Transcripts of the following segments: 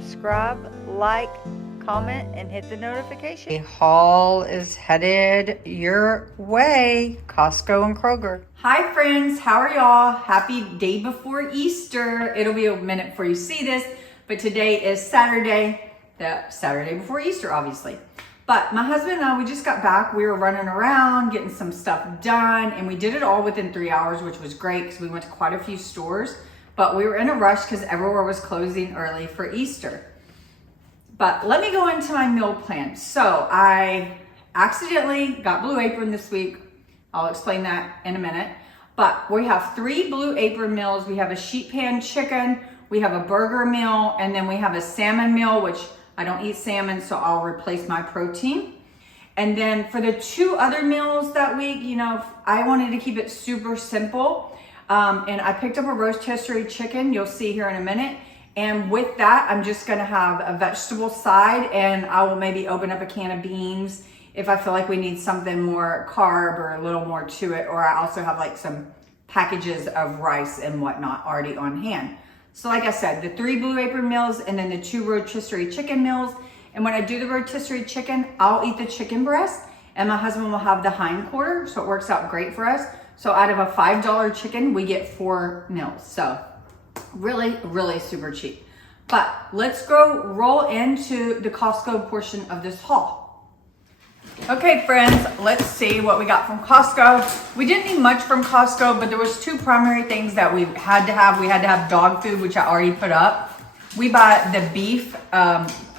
subscribe, like, comment, and hit the notification. A haul is headed your way, Costco and Kroger. Hi friends, how are y'all? Happy day before Easter. It'll be a minute before you see this, but today is Saturday, the Saturday before Easter, obviously. But my husband and I, we just got back. We were running around, getting some stuff done, and we did it all within 3 hours, which was great because we went to quite a few stores, but we were in a rush because everywhere was closing early for Easter. But let me go into my meal plan. So I accidentally got Blue Apron this week. I'll explain that in a minute. But we have 3 Blue Apron meals. We have a sheet pan chicken, we have a burger meal, and then we have a salmon meal, which I don't eat salmon, so I'll replace my protein. And then for the 2 other meals that week, you know, I wanted to keep it super simple. And I picked up a rotisserie chicken, you'll see here in a minute. And with that, I'm just gonna have a vegetable side, and I will maybe open up a can of beans if I feel like we need something more carb or a little more to it. Or I also have like some packages of rice and whatnot already on hand. So like I said, the 3 Blue Apron meals and then the 2 rotisserie chicken meals. And when I do the rotisserie chicken, I'll eat the chicken breast and my husband will have the hind quarter. So it works out great for us. So out of a $5 chicken, we get 4 meals. So really, really super cheap. But let's go roll into the Costco portion of this haul. Okay friends, let's see what we got from Costco. We didn't need much from Costco, but there was 2 primary things that we had to have. We had to have dog food, which I already put up. We bought the beef,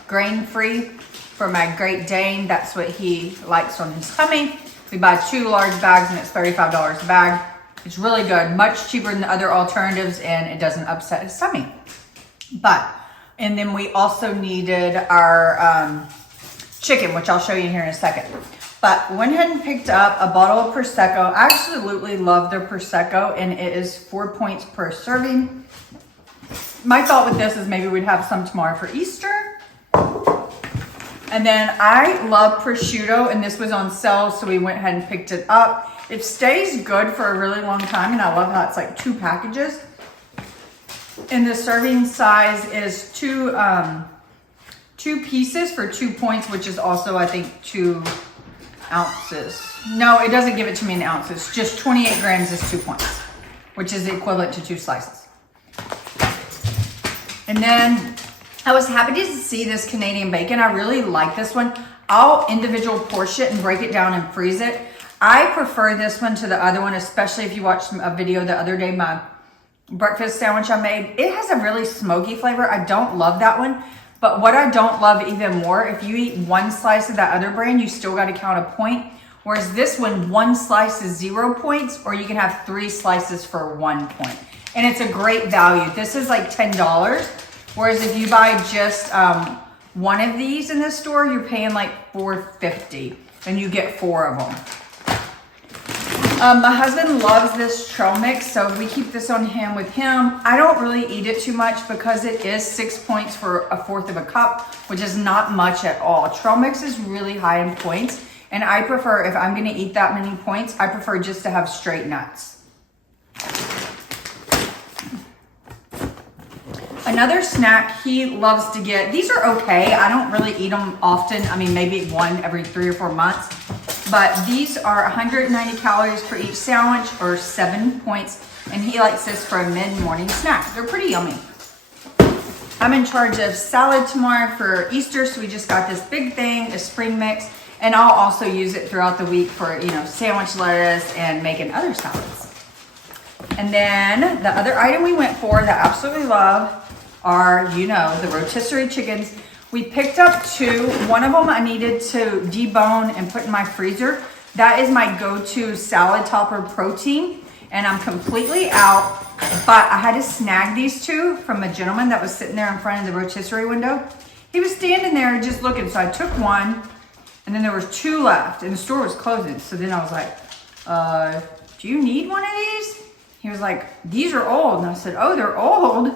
grain-free for my Great Dane. That's what he likes on his tummy. We buy 2 large bags and it's $35 a bag. It's really good, much cheaper than the other alternatives, and it doesn't upset his tummy. And then we also needed our chicken, which I'll show you here in a second. But went ahead and picked up a bottle of Prosecco. I absolutely love their Prosecco, and it is 4 points per serving. My thought with this is maybe we'd have some tomorrow for Easter. And then I love prosciutto, and this was on sale, so we went ahead and picked it up. It stays good for a really long time, and I love how it's like 2 packages. And the serving size is 2 pieces for 2 points, which is also, I think, 2 ounces. No, it doesn't give it to me in ounces. Just 28 grams is 2 points, which is equivalent to 2 slices. And then I was happy to see this Canadian bacon. I really like this one. I'll individual portion it and break it down and freeze it. I prefer this one to the other one, especially if you watched a video the other day, my breakfast sandwich I made. It has a really smoky flavor. I don't love that one. But what I don't love even more, if you eat 1 slice of that other brand, you still got to count a point. Whereas this one, 1 slice is 0 points, or you can have 3 slices for 1 point. And it's a great value. This is like $10. Whereas if you buy just 1 of these in the store, you're paying like $4.50, and you get 4 of them. My husband loves this trail mix, so we keep this on hand with him. I don't really eat it too much because it is 6 points for 1/4 of a cup, which is not much at all. Trail mix is really high in points, and I prefer, if I'm gonna eat that many points, I prefer just to have straight nuts. Another snack he loves to get, these are okay. I don't really eat them often. I mean, maybe 1 every 3 or 4 months. But these are 190 calories for each sandwich, or 7 points. And he likes this for a mid-morning snack. They're pretty yummy. I'm in charge of salad tomorrow for Easter, so we just got this big thing, a spring mix. And I'll also use it throughout the week for, you know, sandwich lettuce and making other salads. And then the other item we went for that I absolutely love are, you know, the rotisserie chickens. We picked up 2. One of them I needed to debone and put in my freezer. That is my go-to salad topper protein, and I'm completely out. But I had to snag these 2 from a gentleman that was sitting there in front of the rotisserie window. He was standing there just looking, so I took 1, and then there was 2 left, and the store was closing. So then I was like, do you need one of these? He was like, these are old. And I said, oh, they're old?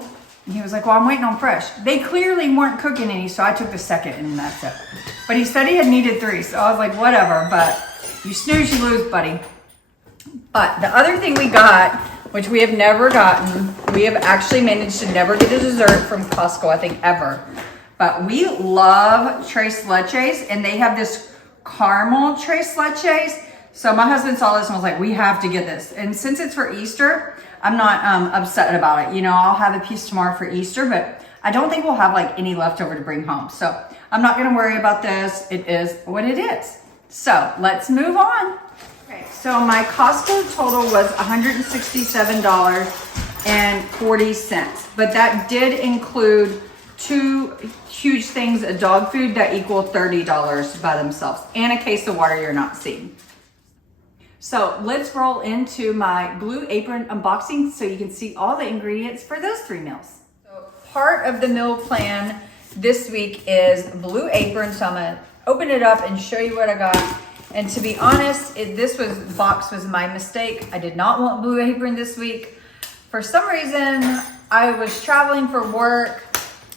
And he was like, well, I'm waiting on fresh. They clearly weren't cooking any, so I took the second, and that's it. But he said he had needed 3, so I was like, whatever. But you snooze, you lose, buddy. But the other thing we got, which we have never gotten, we have actually managed to never get a dessert from Costco, I think, ever. But we love tres leches, and they have this caramel tres leches. So my husband saw this and was like, we have to get this. And since it's for Easter, I'm not upset about it. You know, I'll have a piece tomorrow for Easter, but I don't think we'll have like any leftover to bring home. So I'm not gonna worry about this. It is what it is. So let's move on. Okay, so my Costco total was $167.40, but that did include 2 huge things of dog food that equal $30 by themselves, and a case of water you're not seeing. So let's roll into my Blue Apron unboxing so you can see all the ingredients for those 3 meals. So part of the meal plan this week is Blue Apron, so I'm gonna open it up and show you what I got. And to be honest, this box was my mistake. I did not want Blue Apron this week. For some reason, I was traveling for work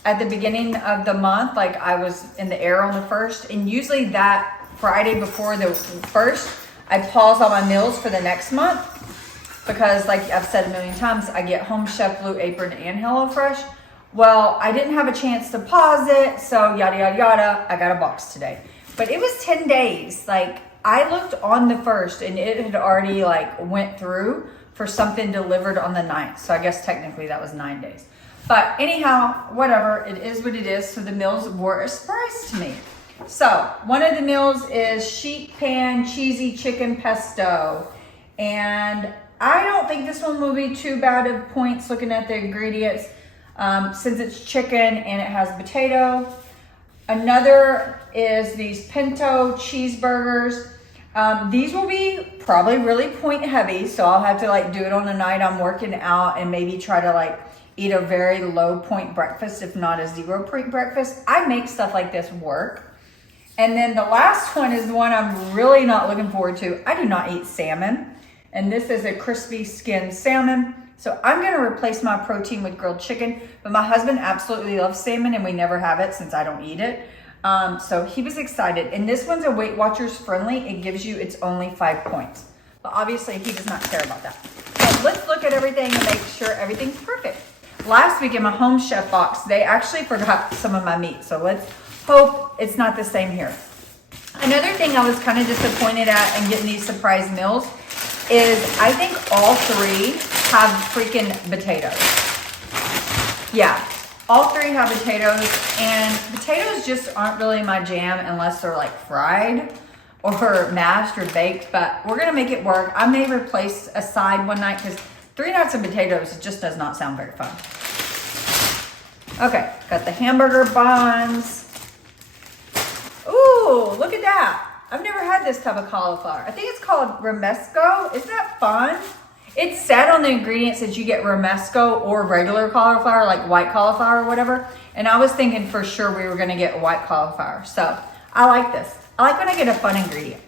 at the beginning of the month, like I was in the air on the 1st, and usually that Friday before the 1st, I pause all my meals for the next month because, like I've said a million times, I get Home Chef, Blue Apron, and HelloFresh. Well, I didn't have a chance to pause it, so yada, yada, yada, I got a box today. But it was 10 days. Like, I looked on the 1st, and it had already, like, went through for something delivered on the 9th. So I guess technically that was 9 days. But anyhow, whatever, it is what it is. So the meals were a surprise to me. So one of the meals is sheet pan cheesy chicken pesto. And I don't think this one will be too bad of points looking at the ingredients since it's chicken and it has potato. Another is these pinto cheeseburgers. These will be probably really point heavy. So I'll have to like do it on the night I'm working out and maybe try to like eat a very low point breakfast, if not a 0 point breakfast. I make stuff like this work. And then the last one is the one I'm really not looking forward to. I do not eat salmon. And this is a crispy skinned salmon. So I'm gonna replace my protein with grilled chicken, but my husband absolutely loves salmon and we never have it since I don't eat it. So he was excited. And this one's a Weight Watchers friendly. It gives you, it's only 5 points. But obviously he does not care about that. So let's look at everything and make sure everything's perfect. Last week in my Home Chef box, they actually forgot some of my meat. So let's hope it's not the same here. Another thing I was kind of disappointed at in getting these surprise meals is I think all 3 have freaking potatoes. Yeah, all 3 have potatoes, and potatoes just aren't really my jam unless they're like fried or mashed or baked, but we're gonna make it work. I may replace a side one night because 3 nuts and potatoes just does not sound very fun. Okay, got the hamburger buns. Ooh, look at that. I've never had this type of cauliflower. I think it's called romesco. Isn't that fun? It said on the ingredients that you get romesco or regular cauliflower, like white cauliflower or whatever. And I was thinking for sure we were gonna get white cauliflower. So I like this. I like when I get a fun ingredient.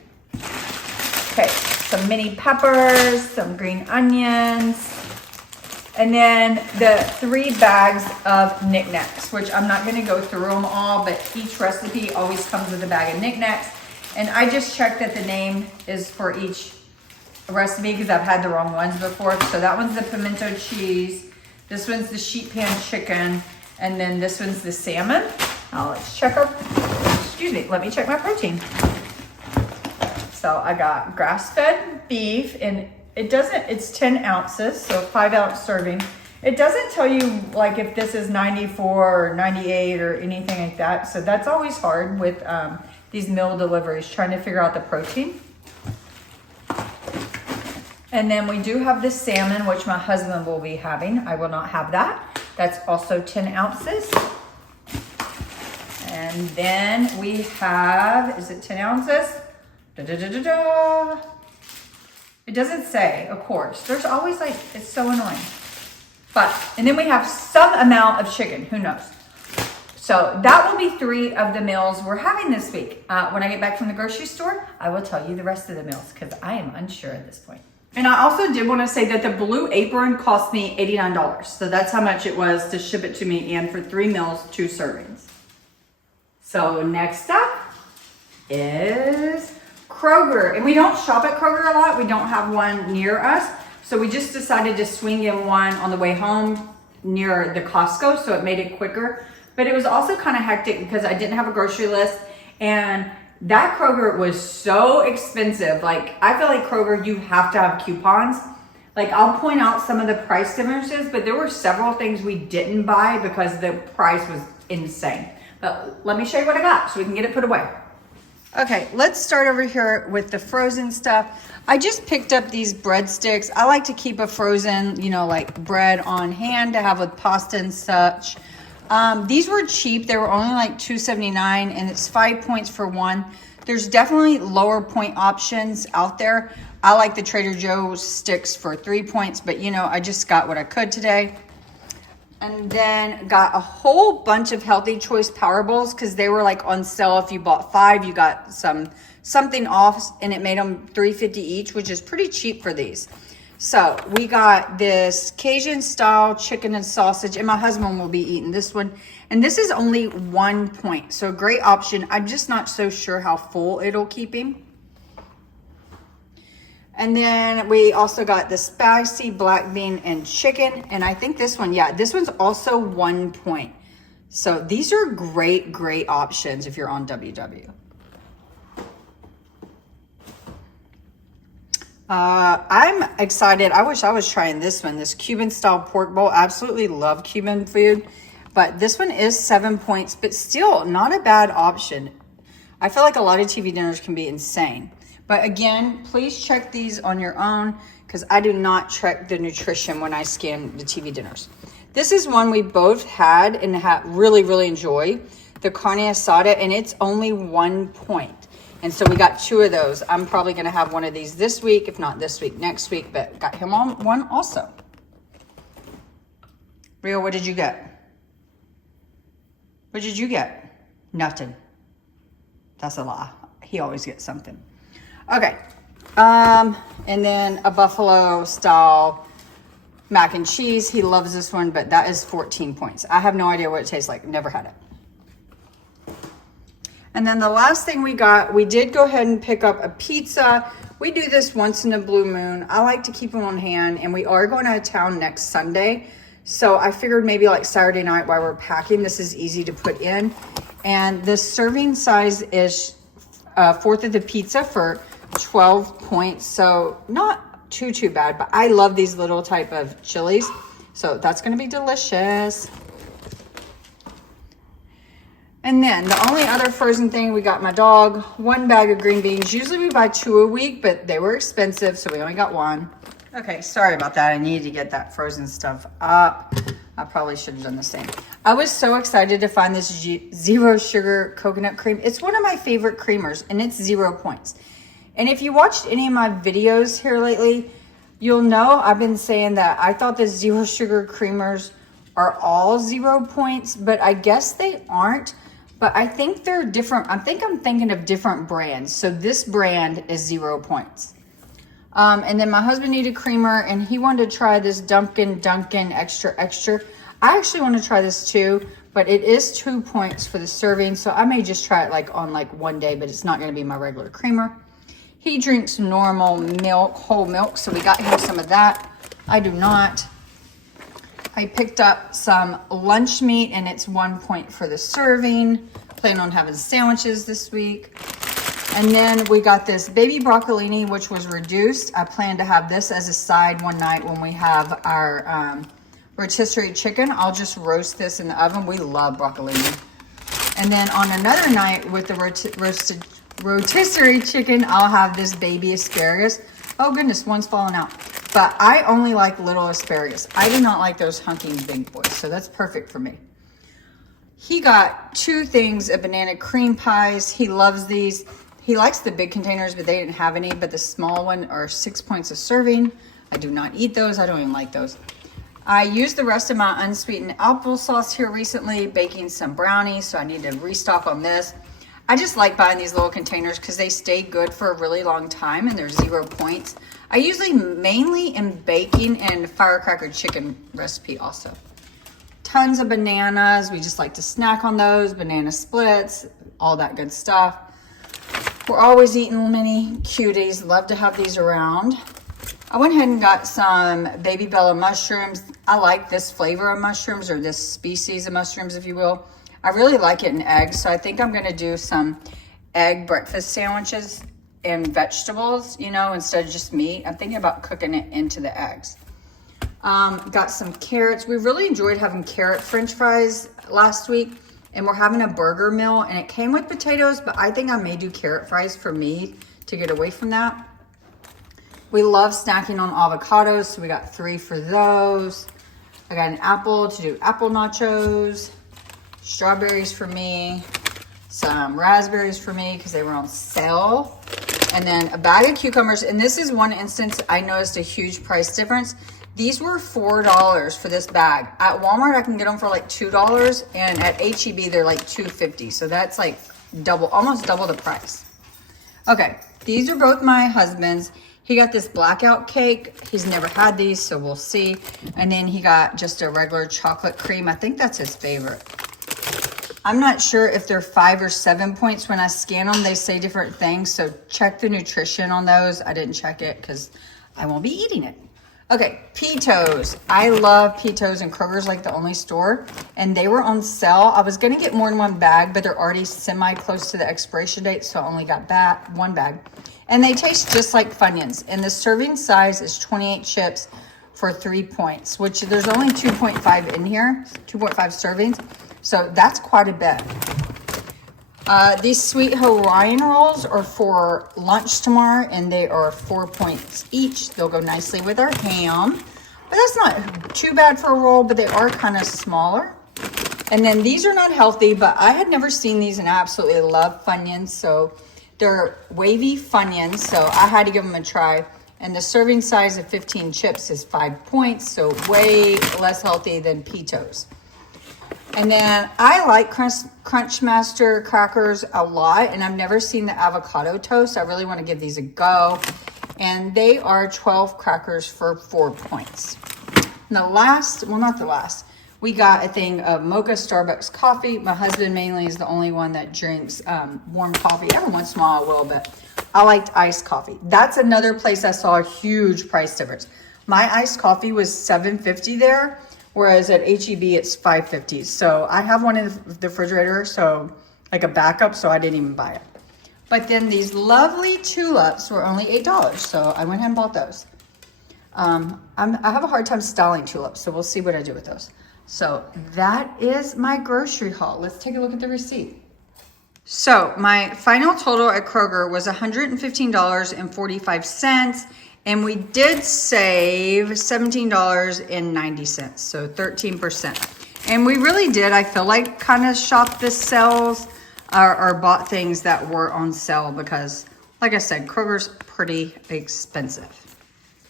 Okay, some mini peppers, some green onions, and then the 3 bags of knickknacks, which I'm not gonna go through them all, but each recipe always comes with a bag of knickknacks. And I just checked that the name is for each recipe because I've had the wrong ones before. So that one's the pimento cheese, this one's the sheet pan chicken, and then this one's the salmon. Now let's check our, excuse me, let me check my protein. So I got grass-fed beef, and it doesn't, it's 10 ounces, so a 5-ounce serving. It doesn't tell you like if this is 94 or 98 or anything like that. So that's always hard with these meal deliveries, trying to figure out the protein. And then we do have the salmon, which my husband will be having. I will not have that. That's also 10 ounces. And then we have, is it 10 ounces? Da, da, da, da, da. It doesn't say, of course. There's always like, it's so annoying. But, and then we have some amount of chicken, who knows? So that will be 3 of the meals we're having this week. When I get back from the grocery store, I will tell you the rest of the meals because I am unsure at this point. And I also did want to say that the Blue Apron cost me $89. So that's how much it was to ship it to me and for 3 meals, 2 servings. So next up is Kroger. And we don't shop at Kroger a lot. We don't have one near us. So we just decided to swing in one on the way home near the Costco. So it made it quicker. But it was also kind of hectic because I didn't have a grocery list, and that Kroger was so expensive. Like, I feel like Kroger, you have to have coupons. Like, I'll point out some of the price differences, but there were several things we didn't buy because the price was insane. But let me show you what I got so we can get it put away. Okay, let's start over here with the frozen stuff. I just picked up these breadsticks. I like to keep a frozen, you know, like bread on hand to have with pasta and such. These were cheap. They were only like $2.79, and it's 5 points for one. There's definitely lower point options out there. I like the Trader Joe's sticks for 3 points, but you know, I just got what I could today. And then got a whole bunch of Healthy Choice Power Bowls because they were like on sale. If you bought 5, you got something off, and it made them $3.50 each, which is pretty cheap for these. So we got this Cajun style chicken and sausage, and my husband will be eating this one. And this is only 1 point, so a great option. I'm just not so sure how full it'll keep him. And then we also got the spicy black bean and chicken. And I think this one, yeah, this one's also 1 point. So these are great, great options if you're on WW. I'm excited. I wish I was trying this one, this Cuban style pork bowl. Absolutely love Cuban food. But this one is 7 points, but still not a bad option. I feel like a lot of TV dinners can be insane. But again, please check these on your own because I do not check the nutrition when I scan the TV dinners. This is one we both had and really, really enjoy, the carne asada, and it's only 1 point. And so we got 2 of those. I'm probably going to have one of these this week, if not this week, next week, but got him on one also. Rio, what did you get? What did you get? Nothing. That's a lie. He always gets something. Okay, and then a buffalo style mac and cheese. He loves this one, but that is 14 points. I have no idea what it tastes like. Never had it. And then the last thing we got, we did go ahead and pick up a pizza. We do this once in a blue moon. I like to keep them on hand, and we are going out of town next Sunday. So I figured maybe like Saturday night while we're packing, this is easy to put in. And the serving size is a fourth of the pizza for 12 points, so not too bad, but I love these little type of chilies, so that's going to be delicious. And then the only other frozen thing, we got my dog 1 bag of green beans. Usually we buy 2 a week, but they were expensive, so we only got 1. Okay, sorry about that. I needed to get that frozen stuff up. I probably should have done the same. I was so excited to find this zero sugar coconut cream. It's one of my favorite creamers, and it's 0 points. And if you watched any of my videos here lately, you'll know I've been saying that I thought the 0 sugar creamers are all 0 points, but I guess they aren't. But I think they're different. I'm thinking of different brands. So this brand is 0 points. And then my husband needed creamer, and he wanted to try this Dunkin' extra. I actually want to try this too, but it is 2 points for the serving. So I may just try it like on like one day, but it's not going to be my regular creamer. He drinks normal milk, whole milk, so we got him some of that. I do not. I picked up some lunch meat, and it's 1 point for the serving. Plan on having sandwiches this week. And then we got this baby broccolini, which was reduced. I plan to have this as a side one night when we have our rotisserie chicken. I'll just roast this in the oven. We love broccolini. And then on another night with the roasted rotisserie chicken, I'll have this baby asparagus. Oh goodness, one's falling out. But I only like little asparagus. I do not like those hunking big boys, so that's perfect for me. He got 2 things of banana cream pies. He loves these. He likes the big containers, but they didn't have any. But the small one are 6 points a serving. I do not eat those. I don't even like those. I used the rest of my unsweetened applesauce here recently, baking some brownies, so I need to restock on this. I just like buying these little containers because they stay good for a really long time, and they're 0 points. I usually mainly am baking and firecracker chicken recipe also. Tons of bananas. We just like to snack on those. Banana splits, all that good stuff. We're always eating mini cuties. Love to have these around. I went ahead and got some baby bella mushrooms. I like this flavor of mushrooms, or this species of mushrooms, if you will. I really like it in eggs, so I think I'm gonna do some egg breakfast sandwiches and vegetables, you know, instead of just meat. I'm thinking about cooking it into the eggs. Got some carrots. We really enjoyed having carrot french fries last week, and we're having a burger meal, and it came with potatoes, but I think I may do carrot fries for me to get away from that. We love snacking on avocados, so we got 3 for those. I got an apple to do apple nachos, strawberries for me, some raspberries for me because they were on sale, and then a bag of cucumbers. And this is one instance I noticed a huge price difference. These were $4 for this bag. At Walmart, I can get them for like $2, and at H-E-B, they're like $2.50. So that's like double, almost double the price. Okay, these are both my husband's. He got this blackout cake. He's never had these, so we'll see. And then he got just a regular chocolate cream. I think that's his favorite. I'm not sure if they're 5 or 7 points. When I scan them, they say different things. So check the nutrition on those. I didn't check it because I won't be eating it. Okay, Pitos. I love Pitos, and Kroger's like the only store. And they were on sale. I was going to get more than one bag, but they're already semi-close to the expiration date, so I only got one bag. And they taste just like Funyuns. And the serving size is 28 chips for 3 points, which there's only 2.5 in here, 2.5 servings. So that's quite a bit. These sweet Hawaiian rolls are for lunch tomorrow, and they are 4 points each. They'll go nicely with our ham. But that's not too bad for a roll, but they are kind of smaller. And then these are not healthy, but I had never seen these, and I absolutely love Funyuns. So they're wavy Funyuns, so I had to give them a try. And the serving size of 15 chips is 5 points, so way less healthy than Pitos. And then I like Crunchmaster crackers a lot, and I've never seen the avocado toast. I really want to give these a go. And they are 12 crackers for 4 points. And the last, well, not the last, we got a thing of mocha Starbucks coffee. My husband mainly is the only one that drinks warm coffee. Every once in a while I will, but I liked iced coffee. That's another place I saw a huge price difference. My iced coffee was $7.50 there, whereas at H-E-B it's $5.50. So I have one in the refrigerator, so like a backup, so I didn't even buy it. But then these lovely tulips were only $8, so I went ahead and bought those. I have a hard time styling tulips, so we'll see what I do with those. So that is my grocery haul. Let's take a look at the receipt. So my final total at Kroger was $115.45, and we did save $17.90, so 13%. And we really did, I feel like, kind of shop the sales or bought things that were on sale because, like I said, Kroger's pretty expensive.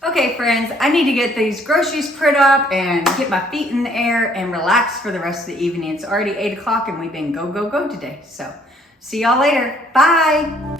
Okay, friends, I need to get these groceries put up and get my feet in the air and relax for the rest of the evening. It's already 8 o'clock and we've been go, go, go today. So see y'all later. Bye.